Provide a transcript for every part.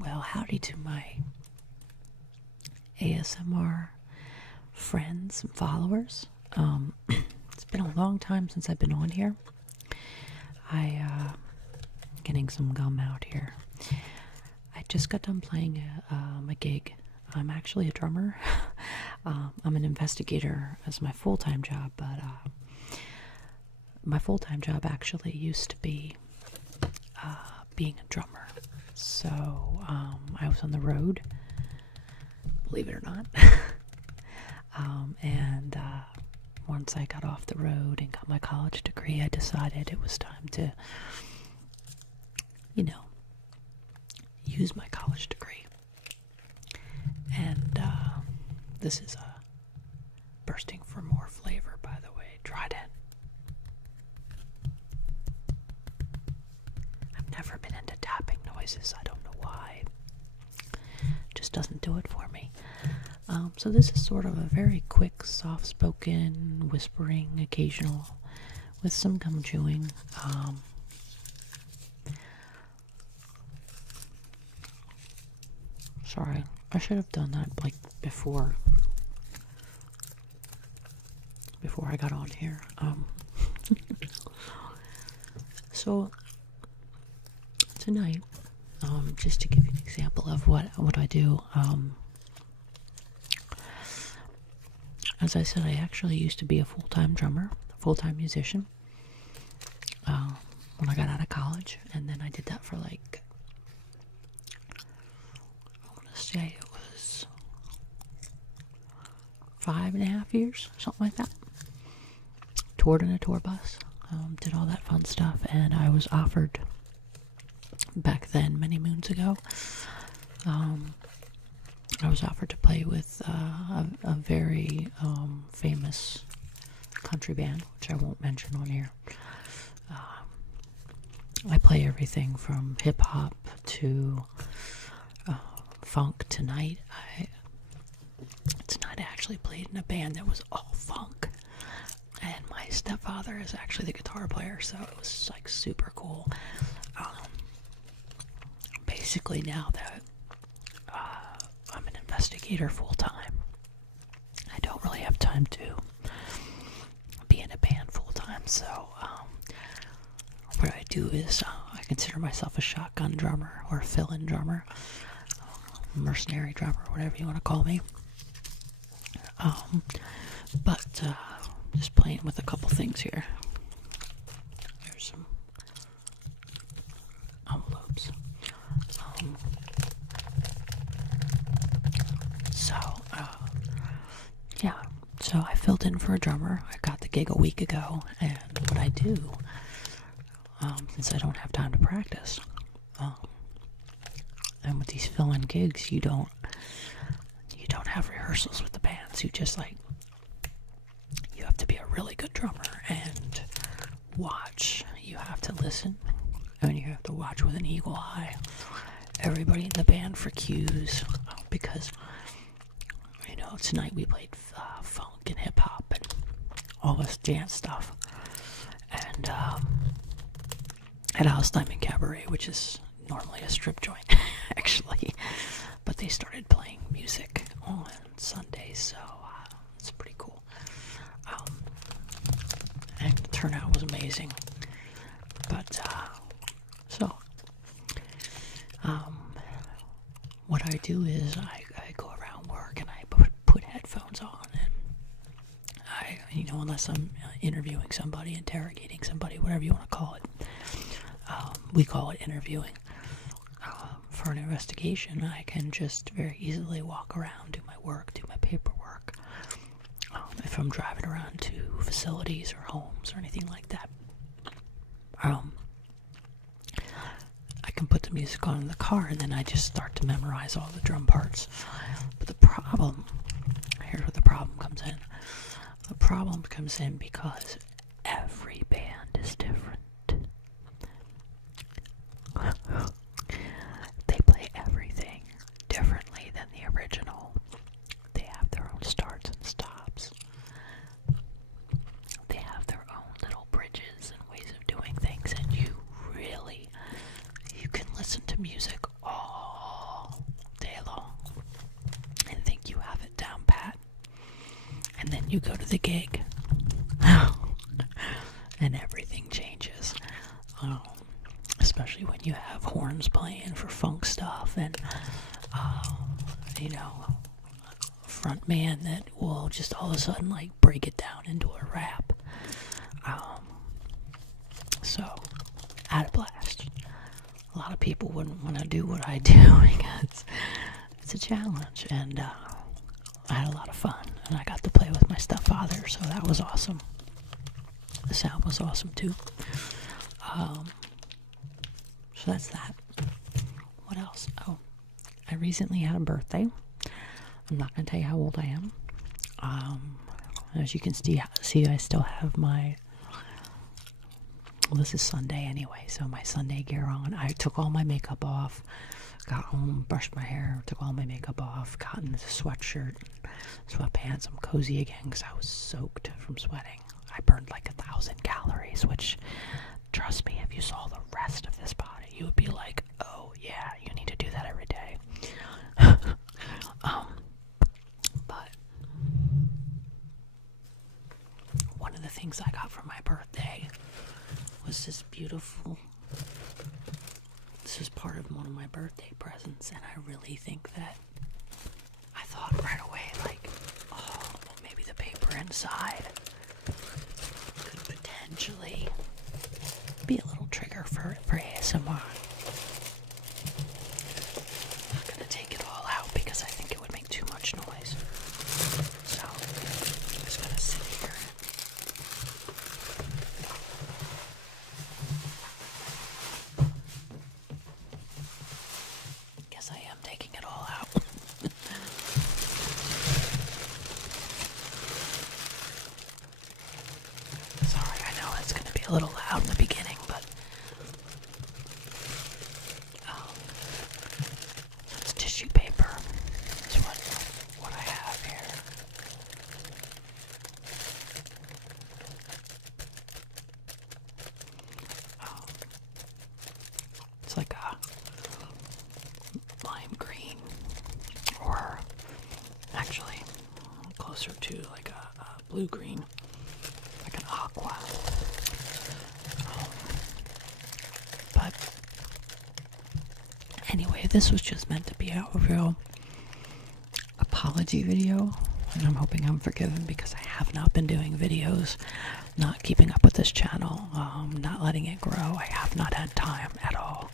Well, howdy to my ASMR friends and followers. It's been a long time since I've been on here. Getting some gum out here. I just got done playing a gig. I'm actually a drummer. I'm an investigator as my full-time job, but my full-time job actually used to be being a drummer. So I was on the road, believe it or not. And once I got off the road and got my college degree, I decided it was time to, use my college degree. And this is a bursting for more flavor, by the way. Tried it. I've never been into tapping noises. I don't know why. Just doesn't do it for me. So this is sort of a very quick, soft-spoken, whispering, occasional, with some gum chewing. Sorry, I should have done that before I got on here. So tonight, just to give you an example of what I do, as I said, I actually used to be a full-time drummer, a full-time musician, when I got out of college, and then I did that for I want to say it was 5.5 years, something like that. Toured in a tour bus, did all that fun stuff, and I was offered, back then, many moons ago, I was offered to play with a very famous country band, which I won't mention on here. I play everything from hip-hop to funk. Tonight I actually played in a band that was all funk, and my stepfather is actually the guitar player, so it was super cool. Basically, now that I'm an investigator full-time, I don't really have time to be in a band full-time, so what I do is I consider myself a shotgun drummer or a fill-in drummer, mercenary drummer, whatever you want to call me. But just playing with a couple things here. There's some envelopes. So I filled in for a drummer. I got the gig a week ago, and what I do, since I don't have time to practice, and with these fill-in gigs, you don't have rehearsals with the bands. You just you have to be a really good drummer and watch. You have to listen, and you have to watch with an eagle eye everybody in the band for cues, because tonight we played funk and hip-hop and all this dance stuff, and at House Diamond Cabaret, which is normally a strip joint, actually, but they started playing music on Sundays, so it's pretty cool, and the turnout was amazing. But what I do is I go around work and I put headphones on, and unless I'm interviewing somebody, interrogating somebody, whatever you want to call it, we call it interviewing. For an investigation, I can just very easily walk around, do my work, do my paperwork. If I'm driving around to facilities or homes or anything like that, I can put the music on in the car, and then I just start to memorize all the drum parts. But here's where the problem comes in. The problem comes in because every band is different. They play everything differently than the original. They have their own starts and stops. They have their own little bridges and ways of doing things, and you can listen to music all you go to the gig. And everything changes. Especially when you have horns playing for funk stuff and, you know, a front man that will just all of a sudden like break it down into a rap. So, I had a blast. A lot of people wouldn't want to do what I do because it's a challenge, and I had a lot of fun, and I got to play with my stepfather, so that was awesome. The sound was awesome too. So that's that. What else? Oh, I recently had a birthday. I'm not going to tell you how old I am. As you can see, I still have my... Well, this is Sunday anyway, so my Sunday gear on. I took all my makeup off, got home, brushed my hair, took all my makeup off, got into the sweatshirt, sweatpants. I'm cozy again because I was soaked from sweating. I burned like 1,000 calories, which, trust me, if you saw the rest of this body, you would be like, oh yeah, you need to do that every day. But one of the things I got for my birthday was this beautiful... This was part of one of my birthday presents, and I really think that I thought right away, like, oh, well, maybe the paper inside could potentially be a little trigger for ASMR. I'm not gonna take it all out because I think it would make too much noise. So I'm just gonna sit here. Guess I am taking it all out. Sorry, I know it's gonna be a little loud in the beginning, but it's tissue paper. Is what I have here. It's like a lime green, or actually closer to like a blue green, like an aqua. But anyway, this was just meant to be a real apology video, and I'm hoping I'm forgiven because I have not been doing videos, not keeping up with this channel, not letting it grow. I have not had time at all,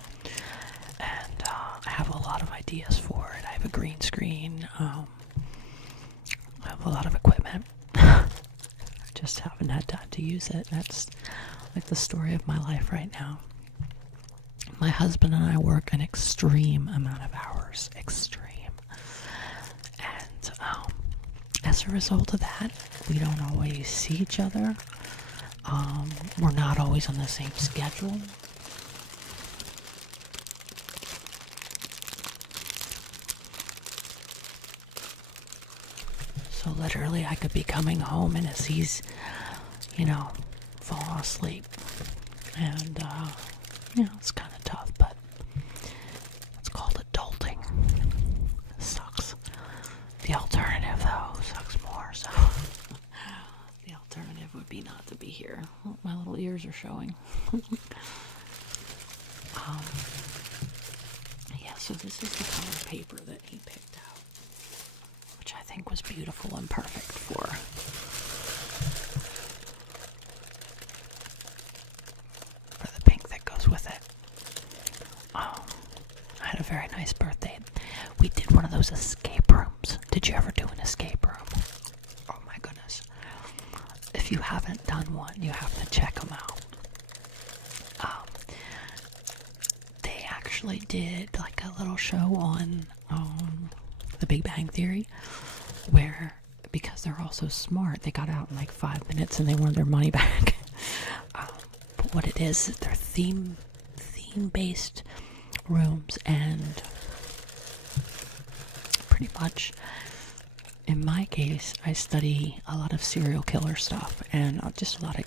and I have a lot of ideas for it. I have a green screen, I have a lot of equipment. I just haven't had time to use it. That's like the story of my life right now. My husband and I work an extreme amount of hours. Extreme. And as a result of that, we don't always see each other. We're not always on the same schedule. So literally I could be coming home and as he's, falling asleep. And, it's kind of tough, but it's called adulting. It sucks. The alternative, though, sucks more, so the alternative would be not to be here. Oh, my little ears are showing. Yeah, so this is the color paper that he picked out, which I think was beautiful and perfect for the pink that goes with it. I had a very nice birthday. We did one of those escape rooms. Did you ever do an escape room? Oh my goodness. If you haven't done one, you have to check them out. They actually did like a little show on The Big Bang Theory, where, because they're all so smart, they got out in like 5 minutes and they wanted their money back. But what it is they're theme-based rooms, and pretty much, in my case, I study a lot of serial killer stuff and just a lot of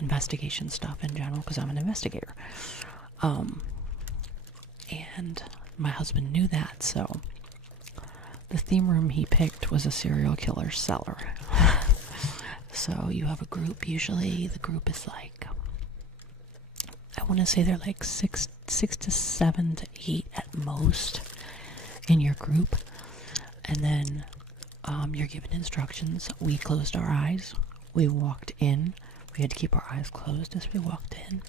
investigation stuff in general because I'm an investigator. And my husband knew that, so the theme room he picked was a serial killer cellar. So you have a group. Usually the group is like, I want to say they're like six to 7 to 8 at most in your group. And then you're given instructions. We closed our eyes. We walked in. We had to keep our eyes closed as we walked in.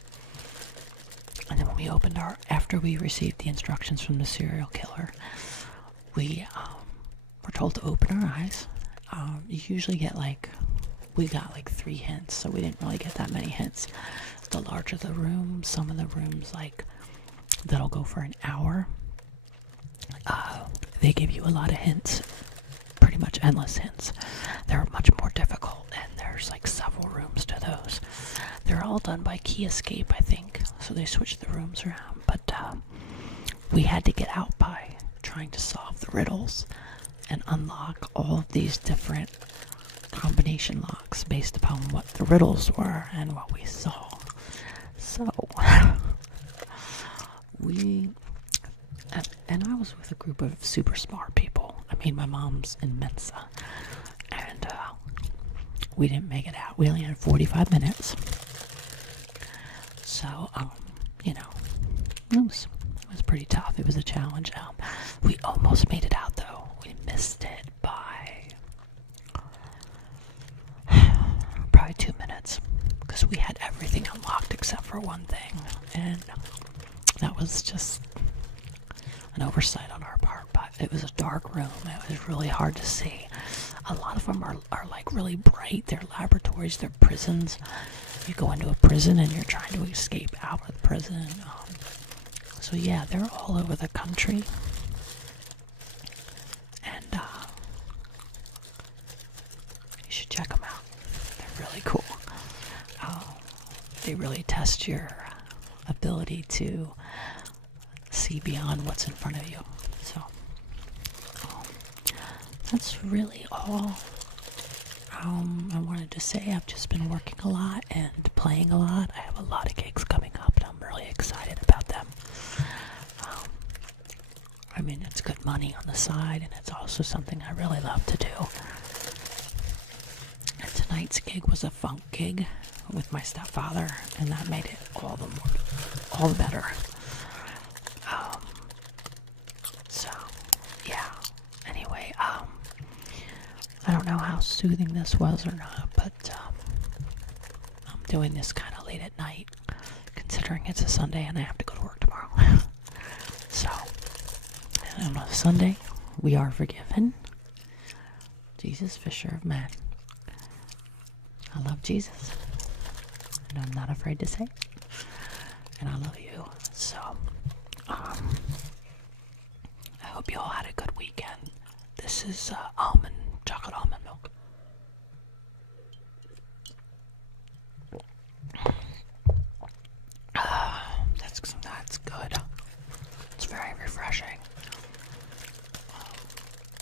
And then when we opened after we received the instructions from the serial killer, we were told to open our eyes. You usually get we got 3 hints, so we didn't really get that many hints. The larger the room, some of the rooms that'll go for an hour. They give you a lot of hints, pretty much endless hints. They're much more difficult, and there's several rooms to those. They're all done by key escape, I think, so they switch the rooms around. But we had to get out by trying to solve the riddles and unlock all of these different combination locks based upon what the riddles were and what we saw. So and I was with a group of super smart people. I mean, my mom's in Mensa, and we didn't make it out. We only had 45 minutes. So, it was pretty tough. It was a challenge. We almost made it out, though. We missed it by probably 2 minutes, because we had everything unlocked except for one thing, and that was just an oversight on our part. But it was a dark room. It was really hard to see. A lot of them are really bright. They're laboratories. They're prisons. You go into a prison and you're trying to escape out of the prison. So yeah, they're all over the country. And you should check them out. They're really cool. They really test your ability to see beyond what's in front of you. So that's really all I wanted to say. I've just been working a lot and playing a lot. I have a lot of gigs coming up, and I'm really excited about them. I mean, it's good money on the side, and it's also something I really love to do. And tonight's gig was a funk gig with my stepfather, and that made it all the better. So yeah. Anyway, I don't know how soothing this was or not, but I'm doing this kind of late at night, considering it's a Sunday and I have to go to work tomorrow. So, and on a Sunday, we are forgiven. Jesus, fisher of men. I love Jesus, and I'm not afraid to say it. And I love you. So, I hope you all had a good weekend. This is chocolate almond milk. That's good. It's very refreshing.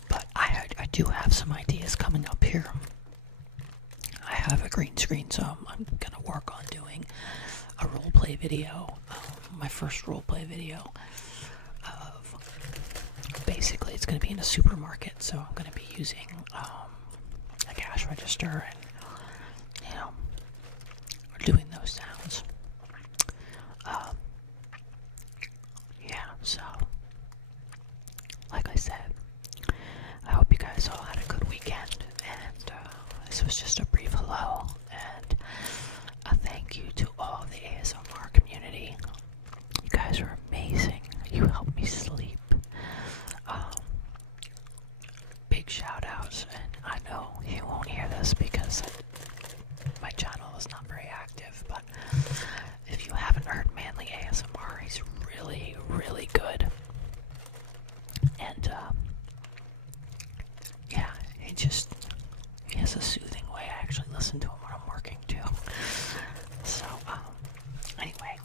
But I do have some ideas coming up here. I have a green screen, so I'm gonna work on doing a roleplay video. My first roleplay video of basically it's gonna be in a supermarket, so I'm gonna be using a cash register and doing those sounds. Yeah, so like I said, I hope you guys all had a good weekend, and this was just a brief hello, and a thank you to all the ASMR community. You guys are amazing. You help me sleep. Big shout outs, and I know you won't hear this because my channel is not very active, but if you haven't heard Manly ASMR, he's really, really good. And yeah, he has a soothing way. I actually listen to him when I'm working too. So anyway,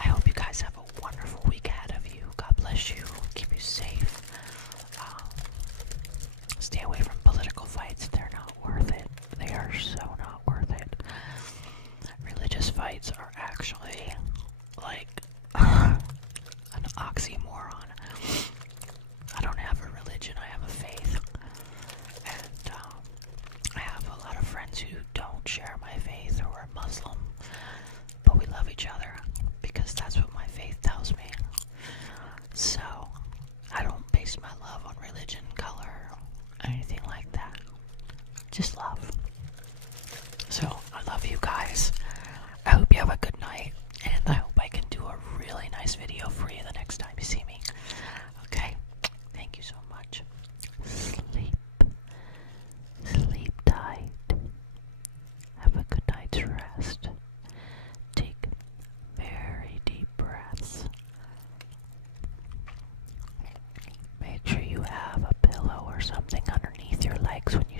I hope you guys have a wonderful week ahead of you. God bless you. Keep you safe. Stay away from political fights. They're not worth it. They are so not worth it. Religious fights are actually like an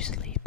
sleep.